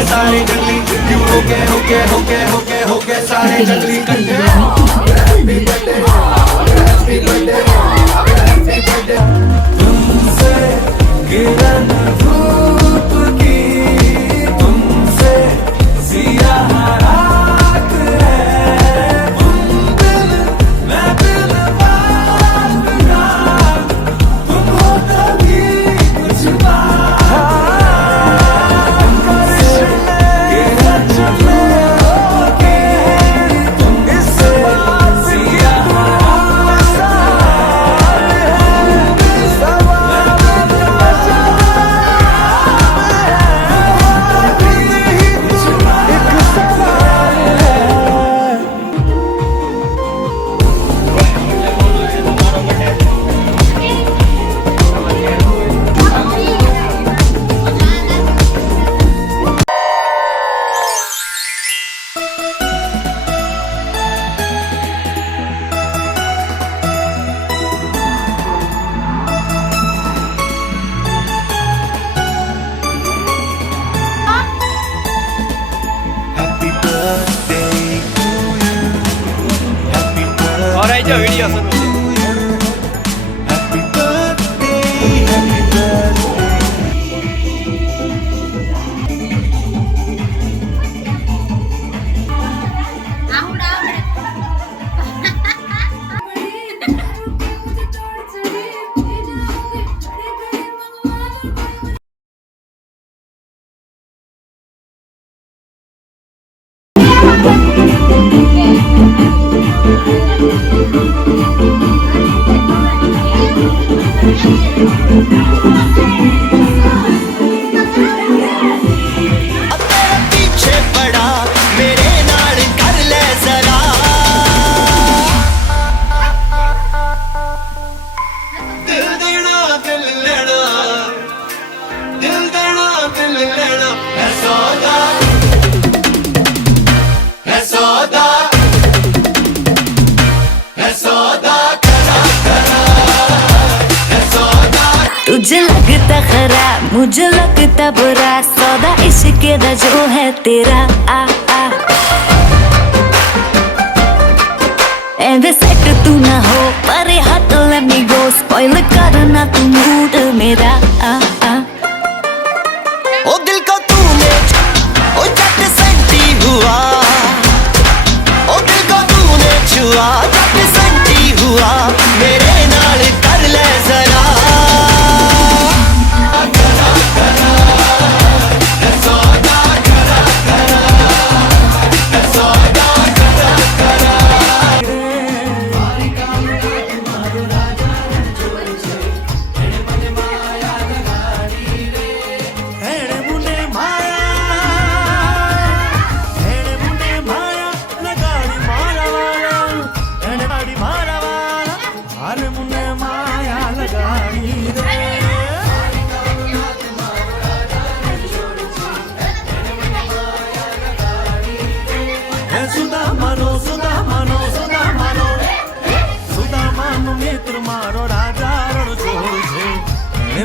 गए सारे जंगली, क्यों होके होके होके होके होके सारे जंगली इकट्ठे। Happy birthday, happy birthday, happy birthday. तुमसे किरण धूप की, तुमसे सिया रात है, तुम दिल मैं दिल बात का, तुम हो तभी कुछ बात। किरण धूप की, तुमसे सिया रात और आई जाओ वीडियो सुनो। तुझे लगता खराब मुझे लगता बुरा, सौदा इश्क दा जो है तेरा आ आ। एंड सेट तू ना हो पर हाथ let me go, स्पॉइल करना तू मूड मेरा आ आ। ओ दिल को तूने ओ झट सेंटी हुआ, ओ दिल को तूने छुआ झट सेंटी हुआ, मेरे नाल कर ले जरा।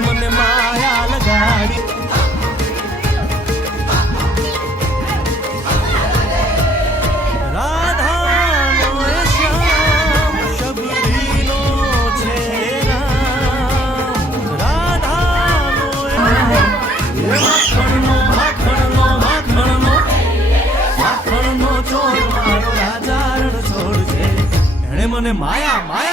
મને માયા લગાડી રાધાનો શ્યામ શબરીનો છે રામ, રાધાનો માખણનો માખણનો માખણનો માખણનો ચોર મારો રાજા રણ છોડ છે, એણે મને માયા માયા